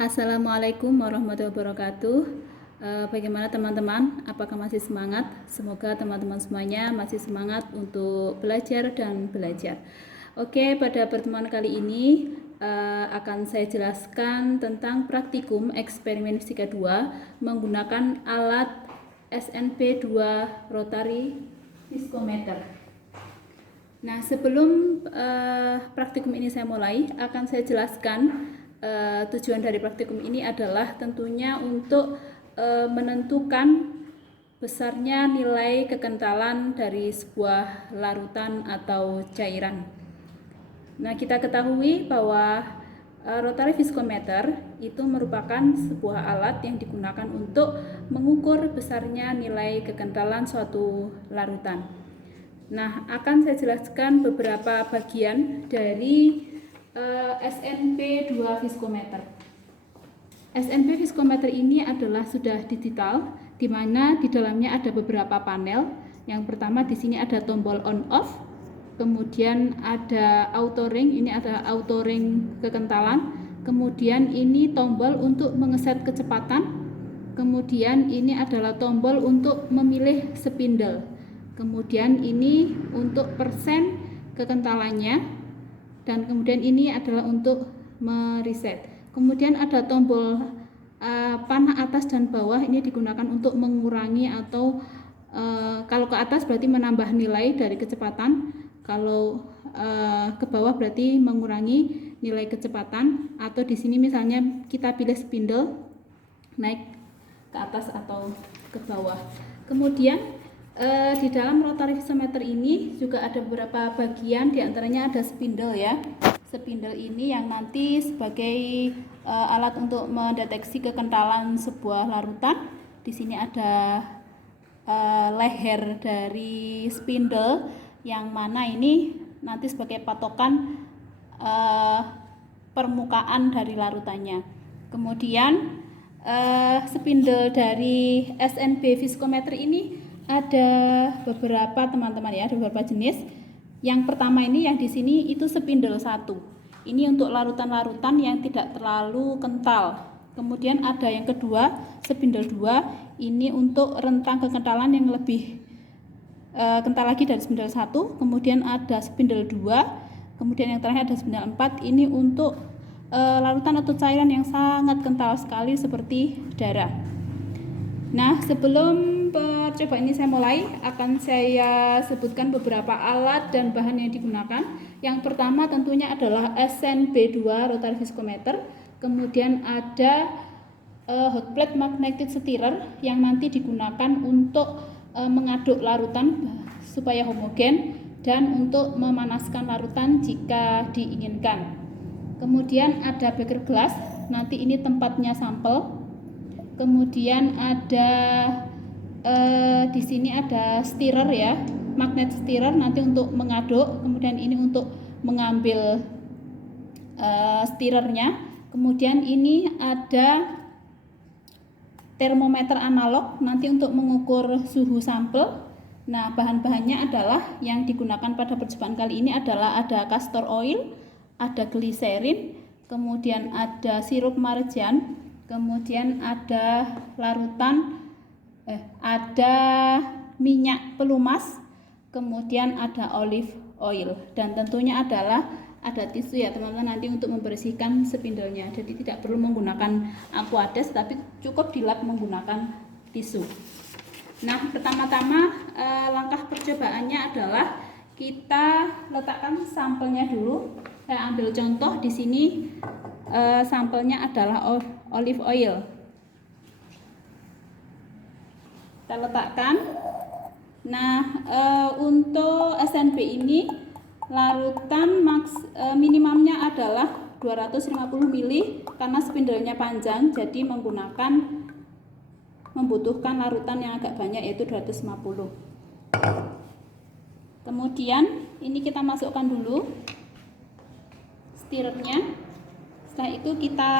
Assalamualaikum warahmatullahi wabarakatuh. Bagaimana teman-teman? Apakah masih semangat? Semoga teman-teman semuanya masih semangat untuk belajar dan belajar. Oke, pada pertemuan kali ini akan saya jelaskan tentang praktikum eksperimen fisika 2 menggunakan alat SNP 2 rotary viskometer. Nah, sebelum praktikum ini saya mulai, akan saya jelaskan tujuan dari praktikum ini adalah tentunya untuk menentukan besarnya nilai kekentalan dari sebuah larutan atau cairan. Nah, kita ketahui bahwa rotary viskometer itu merupakan sebuah alat yang digunakan untuk mengukur besarnya nilai kekentalan suatu larutan. Nah, akan saya jelaskan beberapa bagian dari SNP 2 viskometer. SNP viskometer ini adalah sudah digital, di mana di dalamnya ada beberapa panel. Yang pertama di sini ada tombol on off, kemudian ada auto ring, ini ada auto ring kekentalan, kemudian ini tombol untuk mengeset kecepatan, kemudian ini adalah tombol untuk memilih spindle, kemudian ini untuk persen kekentalannya, dan kemudian ini adalah untuk mereset. Kemudian ada tombol panah atas dan bawah, ini digunakan untuk mengurangi atau kalau ke atas berarti menambah nilai dari kecepatan, kalau ke bawah berarti mengurangi nilai kecepatan, atau di sini misalnya kita pilih spindle naik ke atas atau ke bawah. Kemudian di dalam rotary viskometer ini juga ada beberapa bagian, diantaranya ada spindle ya. Spindle ini yang nanti sebagai alat untuk mendeteksi kekentalan sebuah larutan. Di sini ada leher dari spindle yang mana ini nanti sebagai patokan permukaan dari larutannya. Kemudian spindle dari SNP viskometer ini ada beberapa teman-teman ya, ada beberapa jenis. Yang pertama ini yang di sini itu spindle 1. Ini untuk larutan-larutan yang tidak terlalu kental. Kemudian ada yang kedua, spindle 2. Ini untuk rentang kekentalan yang lebih kental lagi dari spindle 1. Kemudian ada spindle 2. Kemudian yang terakhir ada spindle 4. Ini untuk larutan atau cairan yang sangat kental sekali seperti darah. Nah, sebelum percobaan ini saya mulai, akan saya sebutkan beberapa alat dan bahan yang digunakan. Yang pertama tentunya adalah SNP 2 rotary viskometer. Kemudian ada hot plate magnetic stirrer yang nanti digunakan untuk mengaduk larutan supaya homogen dan untuk memanaskan larutan jika diinginkan. Kemudian ada beker gelas, nanti ini tempatnya sampel. Kemudian ada di sini ada stirrer ya, magnet stirrer nanti untuk mengaduk. Kemudian ini untuk mengambil stirrernya. Kemudian ini ada termometer analog nanti untuk mengukur suhu sampel. Nah, bahan-bahannya adalah yang digunakan pada percobaan kali ini adalah ada castor oil, ada gliserin, kemudian ada sirup marjan, kemudian ada ada minyak pelumas, kemudian ada olive oil, dan tentunya adalah ada tisu ya teman-teman nanti untuk membersihkan spindlenya. Jadi tidak perlu menggunakan aquades, tapi cukup dilap menggunakan tisu. Nah, pertama-tama langkah percobaannya adalah kita letakkan sampelnya dulu. Saya ambil contoh di sini, sampelnya adalah olive oil. Kita letakkan. Nah, untuk SNP ini larutan minimumnya adalah 250 ml karena spindlenya panjang, jadi membutuhkan larutan yang agak banyak, yaitu 250. Kemudian ini kita masukkan dulu stirrernya. Setelah itu kita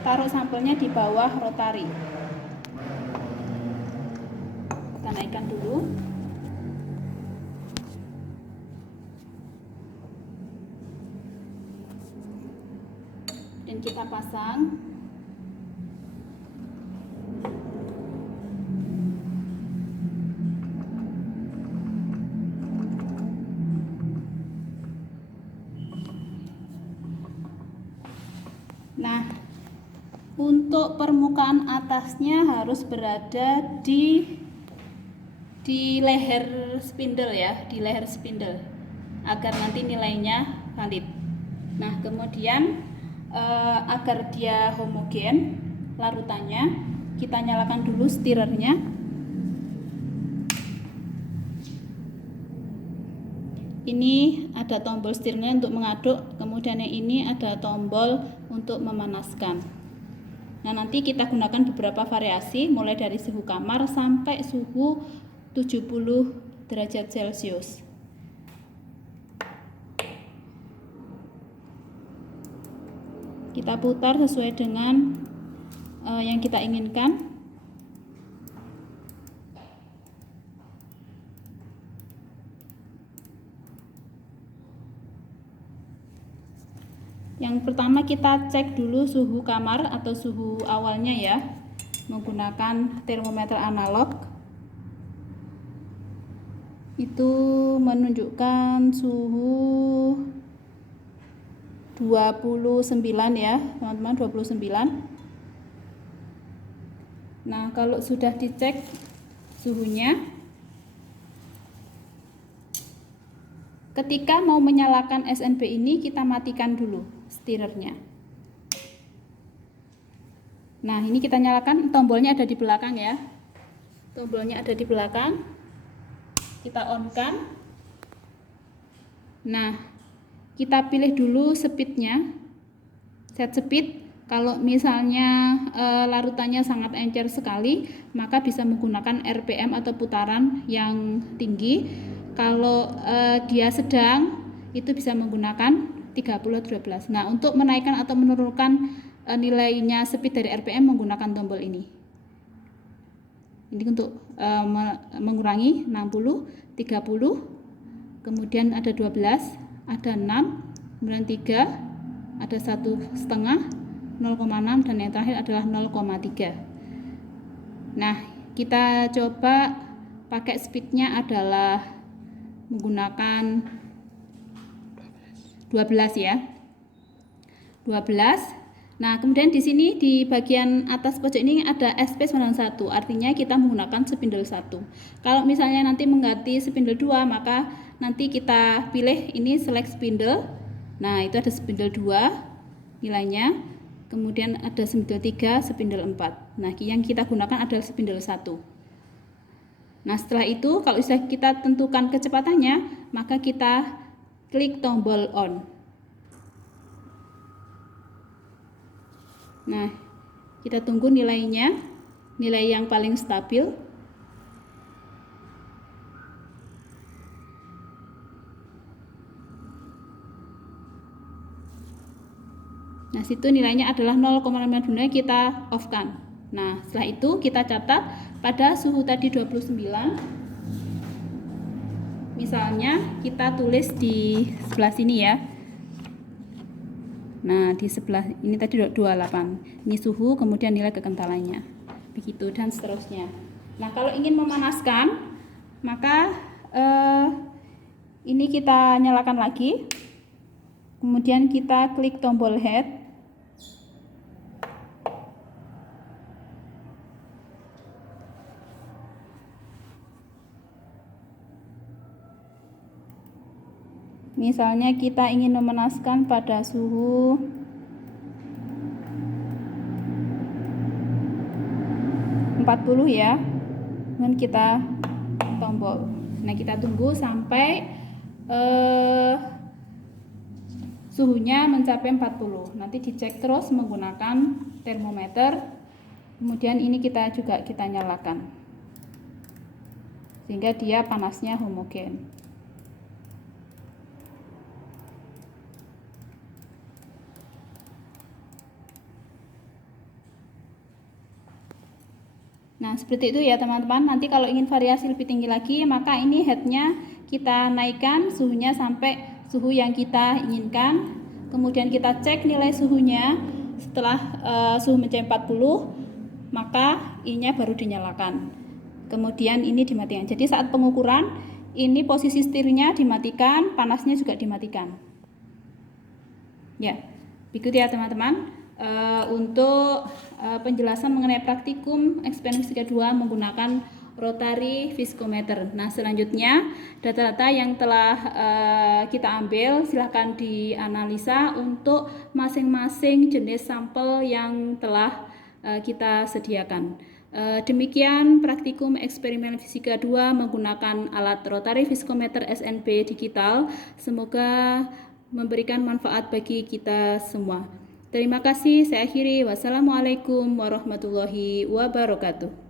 taruh sampelnya di bawah rotary. Kita naikkan dulu. kemudian kita pasang. Nah, untuk permukaan atasnya harus berada di leher spindle ya, di leher spindle agar nanti nilainya valid. Nah, kemudian agar dia homogen larutannya, kita nyalakan dulu stirrernya. Ini ada tombol stirnya untuk mengaduk, kemudian yang ini ada tombol untuk memanaskan. Nah, nanti kita gunakan beberapa variasi mulai dari suhu kamar sampai suhu 70 derajat Celcius. Kita putar sesuai dengan yang kita inginkan. Yang pertama kita cek dulu suhu kamar atau suhu awalnya ya, menggunakan termometer analog. Itu menunjukkan suhu 29 ya teman-teman, 29. Nah, kalau sudah dicek suhunya, ketika mau menyalakan SNB ini kita matikan dulu stirrernya. Nah, ini kita nyalakan, tombolnya ada di belakang ya. Tombolnya ada di belakang. Kita on-kan. Nah, kita pilih dulu speednya, set speed. Kalau misalnya larutannya sangat encer sekali, maka bisa menggunakan RPM atau putaran yang tinggi. Kalau dia sedang, itu bisa menggunakan 30-12. Nah, untuk menaikkan atau menurunkan nilainya speed dari RPM menggunakan tombol ini. Ini untuk mengurangi 60, 30, kemudian ada 12, ada 6, kemudian 3, ada 1,5, 0,6, dan yang terakhir adalah 0,3. Nah, kita coba pakai speednya adalah menggunakan 12 ya. 12. Nah, kemudian di sini di bagian atas pojok ini ada SP91, artinya kita menggunakan spindle 1. Kalau misalnya nanti mengganti spindle 2, maka nanti kita pilih ini select spindle. Nah, itu ada spindle 2 nilainya. Kemudian ada spindle 3, spindle 4. Nah, yang kita gunakan adalah spindle 1. Nah, setelah itu kalau sudah kita tentukan kecepatannya, maka kita klik tombol on. Nah, kita tunggu nilainya, nilai yang paling stabil. Nah, situ nilainya adalah 0,52, kita off-kan. Nah, setelah itu kita catat pada suhu tadi 29. Misalnya kita tulis di sebelah sini ya. Nah, di sebelah ini tadi 28. Ini suhu, kemudian nilai kekentalannya. Begitu dan seterusnya. Nah, kalau ingin memanaskan, maka ini kita nyalakan lagi. Kemudian kita klik tombol head. Misalnya kita ingin memanaskan pada suhu 40 ya, dan kita tombol. Nah, kita tunggu sampai suhunya mencapai 40. Nanti dicek terus menggunakan termometer. Kemudian ini kita nyalakan sehingga dia panasnya homogen. Nah, seperti itu ya teman-teman. Nanti kalau ingin variasi lebih tinggi lagi, maka ini headnya kita naikkan suhunya sampai suhu yang kita inginkan. Kemudian kita cek nilai suhunya. Setelah suhu mencapai 40, maka I-nya baru dinyalakan. Kemudian ini dimatikan. Jadi saat pengukuran, ini posisi setirnya dimatikan, panasnya juga dimatikan. Ya, begitu ya teman-teman. Untuk penjelasan mengenai praktikum eksperimen fisika 2 menggunakan rotary viskometer. Nah, selanjutnya data-data yang telah kita ambil silahkan dianalisa untuk masing-masing jenis sampel yang telah kita sediakan. Demikian praktikum eksperimen fisika 2 menggunakan alat rotary viskometer SNP digital. Semoga memberikan manfaat bagi kita semua. Terima kasih, saya akhiri. Wassalamualaikum warahmatullahi wabarakatuh.